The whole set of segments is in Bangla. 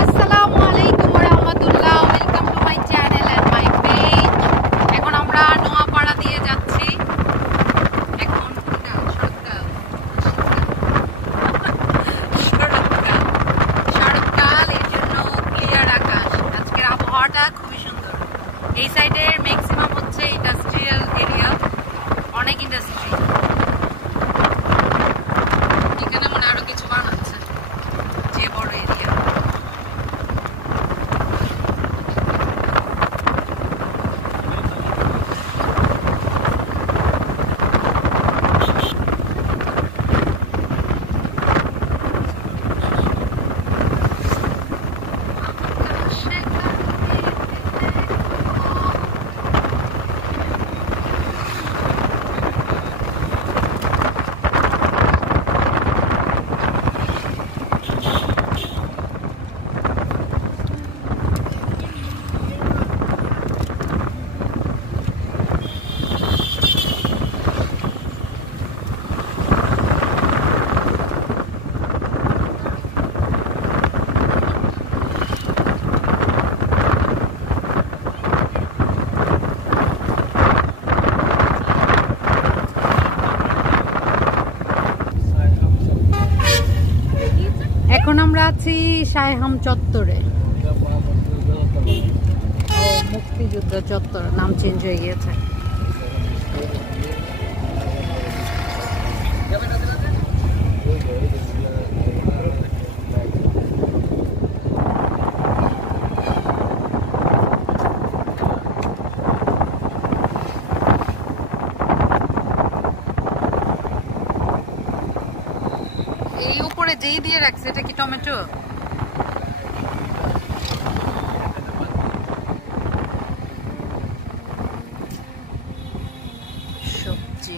আসসালামু আলাইকুম ওয়া রাহমাতুল্লাহ, welcome to my channel and my page. এখন আমরা নোয়াপাড়া দিয়ে যাচ্ছি। এখন শরৎকাল, এর জন্য ক্লিয়ার আকাশ। আজকের আবহাওয়াটা খুবই সুন্দর। এই সাইডের ম্যাক্সিমাম হচ্ছে ইন্ডাস্ট্রিয়াল এরিয়া, অনেক ইন্ডাস্ট্রি। এখানে মনে আরো কিছু বানাচ্ছে, যে বড় এরিয়া। এখন আমরা আছি শায়হাম চত্বরে। ও মুক্তিযুদ্ধ চত্বর, নাম চেঞ্জ হয়ে গিয়েছে। এই উপরে যেই দিয়ে রাখছে, এটা কি টমেটো? সবজি।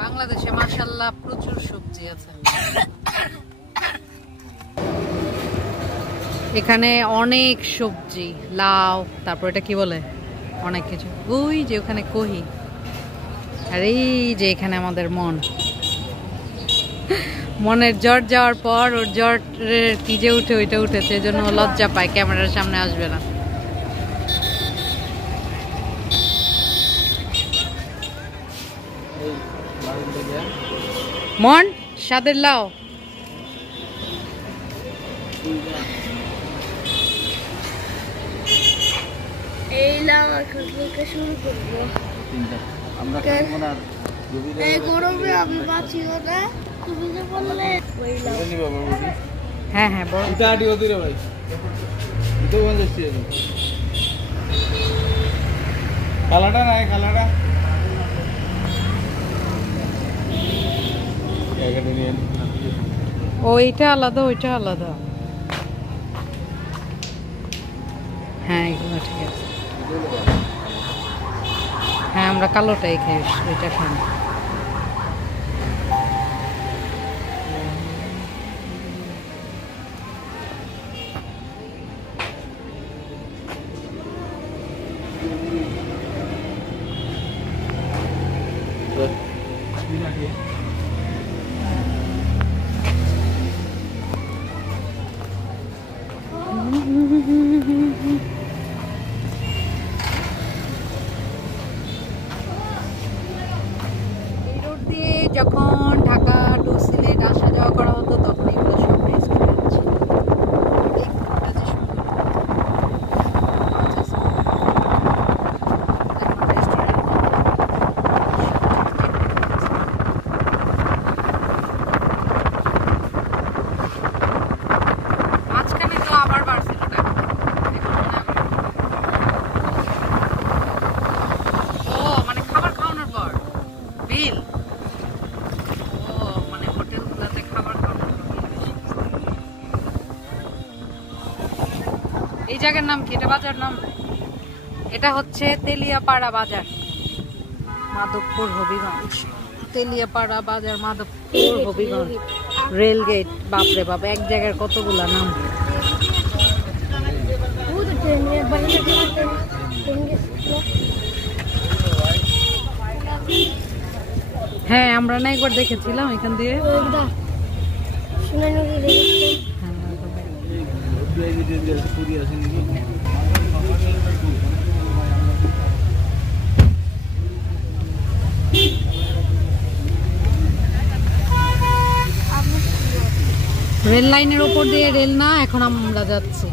বাংলাদেশে মাশাআল্লাহ প্রচুর সবজি আছে। এখানে অনেক সবজি, লাউ, তারপর এটা কি বলে, অনেক কিছু। ওই যে ওখানে কহি, আর এই যে এখানে আমাদের মনের জ্বর যাওয়ার পর ওর জ্বরের কি যে উঠে, ওইটা উঠেছে, এই জন্য লজ্জা পায়, ক্যামেরার সামনে আসবে না। মন স্বাদের লাও। এই লাউ থেকে শুরু করবো আমরা। এই গরমে আমি বাঁচি না, তুমি যে বললে ওই লাউ। হ্যাঁ হ্যাঁ বড় এটা আডি ওদিরে ভাই, এটা বন্ধ হচ্ছে। কালাটা নাই, কালাটা ওইটা আলাদা, ওইটা আলাদা। হ্যাঁ এগুলো ঠিক আছে। হ্যাঁ আমরা কালোটাই খাই, ওইটা খাই না। যখন ঢাকা টু সিলেট আসা যাওয়া করা হতো তখন এগুলো সব রেস্টুরেন্ট ছিল। মাঝখানে তো আবার বাড়ছিল টাকা। ও মানে খাবার খাওয়ানোর পর বিল। ও মানে হোটেলগুলোতে খাবার খাওয়ানোর পর বিল বেশি। এই জায়গার নাম কি? এটা বাজার নাম? এটা হচ্ছে তেলিয়াপাড়া বাজার, মাধবপুর হবিগঞ্জ। তেলিয়াপাড়া বাজার, মাধবপুর হবিগঞ্জ, রেলগেট। বাপরে বাপ, এক জায়গার কতগুলা নাম। হ্যাঁ আমরা না একবার দেখেছিলাম এখান দিয়ে। রেল লাইনের ওপর দিয়ে রেল না, এখন আমরা যাচ্ছি।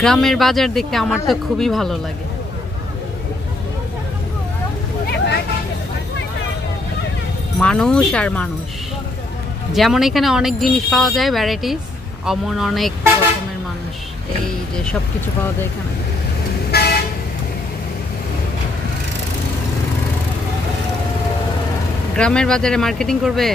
গ্রামের বাজার দেখতে আমার তো খুবই ভালো লাগে। মানুষ আর মানুষ, যেমন এখানে অনেক জিনিস পাওয়া যায় ভ্যারাইটিস, অমন অনেক রকমের মানুষ। এই যে সবকিছু পাওয়া যায় এখানে। গ্রামের বাজারে মার্কেটিং করবে।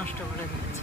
নষ্ট করে দিচ্ছে।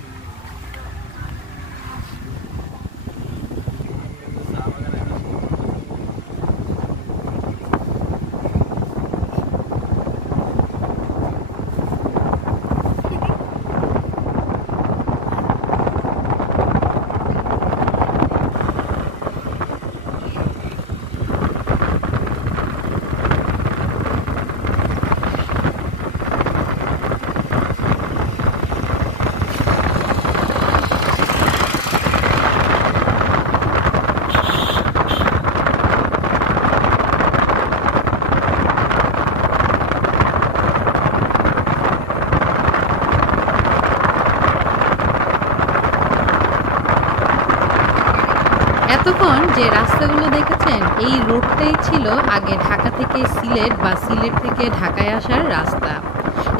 এতক্ষণ যে রাস্তাগুলো দেখেছেন, এই রোডটাই ছিল আগে ঢাকা থেকে সিলেট বা সিলেট থেকে ঢাকায় আসার রাস্তা।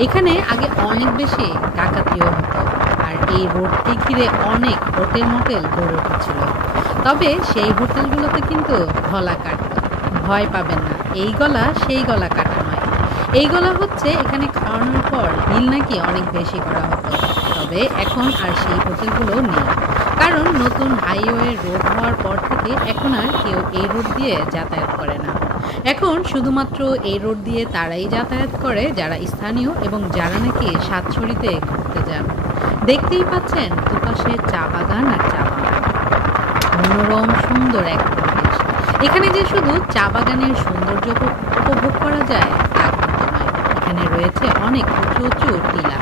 এখানে আগে অনেক বেশি ডাকাতিও হতো, আর এই রোডটি ঘিরে অনেক হোটেল মোটেল গড়ে উঠেছিল। তবে সেই হোটেলগুলোতে কিন্তু গলা কাটত। ভয় পাবেন না, এই গলা সেই গলা কাটা নয়। এই গলা হচ্ছে এখানে খাওয়ানোর পর বিল নাকি অনেক বেশি করা হতো। তবে এখন আর সেই হোটেলগুলো নেই, কারণ নতুন হাইওয়ে রোড হওয়ার পর থেকে এখন আর কেউ এই রোড দিয়ে যাতায়াত করে না। এখন শুধুমাত্র এই রোড দিয়ে তারাই যাতায়াত করে যারা স্থানীয় এবং যারা নাকি সাতছড়িতে ঘুরতে যান। দেখতেই পাচ্ছেন দুপাশে চা বাগান আর চা বাগান, মনোরম সুন্দর এক পরিবেশ। এখানে যে শুধু চা বাগানের সৌন্দর্য উপভোগ করা যায় তা কিন্তু নয়, এখানে রয়েছে অনেক উঁচু উঁচু টিলা।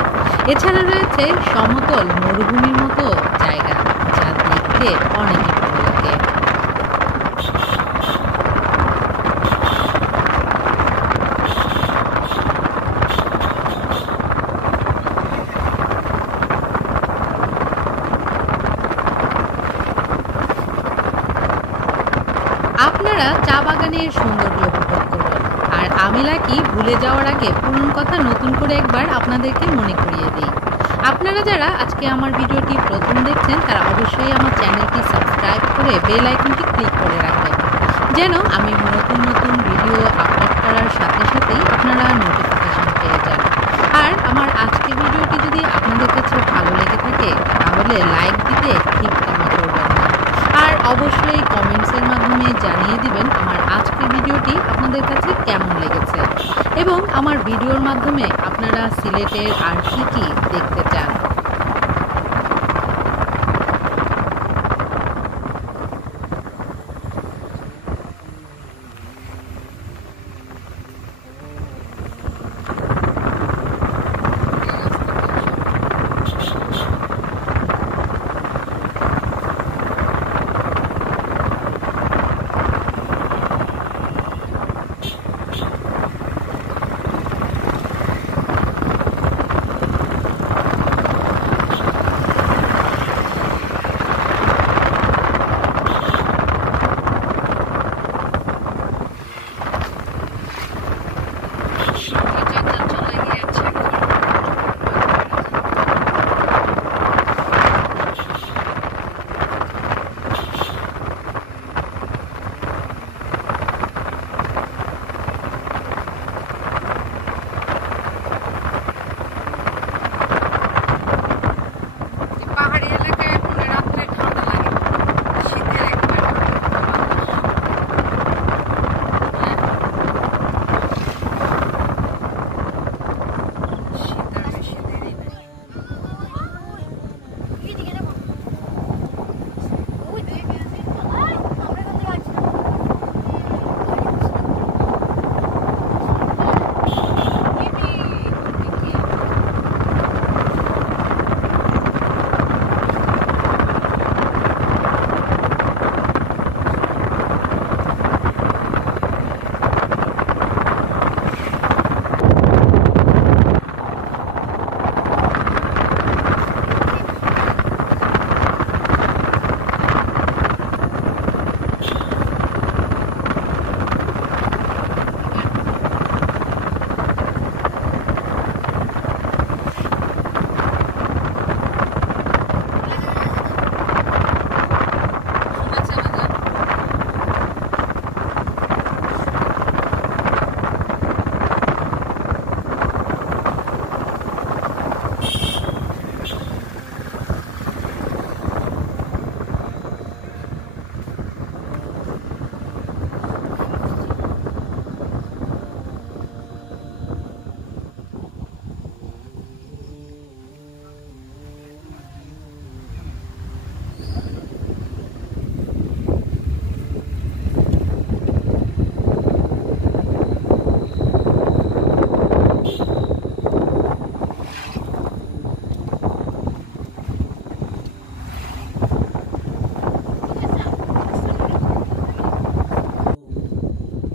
এছাড়া রয়েছে সমতল মরুভূমির মতো জায়গা, যা দেখতে অনেকই ভালো লাগে। আপনারা চা বাগানের সৌন্দর্য উপভোগ করুন, আর আমি লাকি ভুলে যাওয়ার আগে পুরনো কথা নতুন করে একবার আপনাদেরকে মনে করিয়ে দিই। আপনারা যারা আজকে আমার ভিডিওটি প্রথম দেখছেন তারা অবশ্যই আমার চ্যানেলটি সাবস্ক্রাইব করে বেল আইকনটি ক্লিক করে রাখবেন, যেন আমি নতুন নতুন ভিডিও আপলোড করার সাথে সাথেই আপনারা নোটিফিকেশন পেয়ে যান। আর আমার আজকের ভিডিওটি যদি আপনাদের কাছে ভালো লেগে থাকে তাহলে লাইক দিতে ঠিক করবেন না, আর অবশ্যই কমেন্টসের মাধ্যমে জানিয়ে দিবেন আমার আজকের ভিডিওটি আপনাদের কাছে কেমন লেগেছে এবং আমার ভিডিওর মাধ্যমে আপনারা সিলেটের আর কি কি দেখতে চান।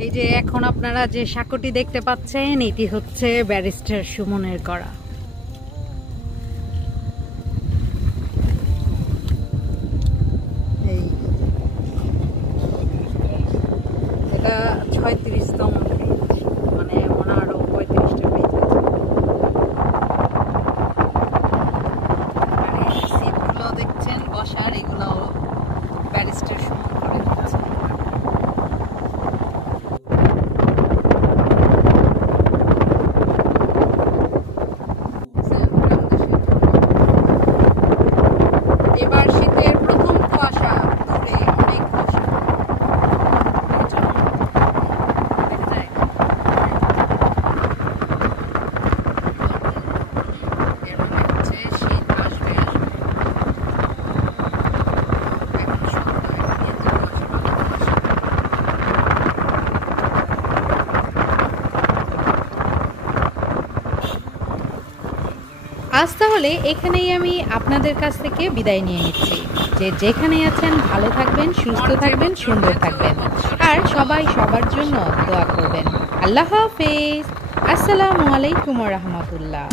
এই যে এখন আপনারা যে সাঁকোটি দেখতে পাচ্ছেন এটি হচ্ছে ব্যারিস্টার সুমনের করা। এটা 36তম পেজ, মানে ওনার আরো 35টা পেজ আছে। আজ তাহলে এখানেই আমি আপনাদের কাছ থেকে বিদায় নিয়ে নিচ্ছি। যে যেখানে আছেন ভালো থাকবেন, সুস্থ থাকবেন, সুন্দর থাকবেন, আর সবাই সবার জন্য দোয়া করবেন। আল্লাহ হাফেজ। আসসালামু আলাইকুম ওয়া রাহমাতুল্লাহ।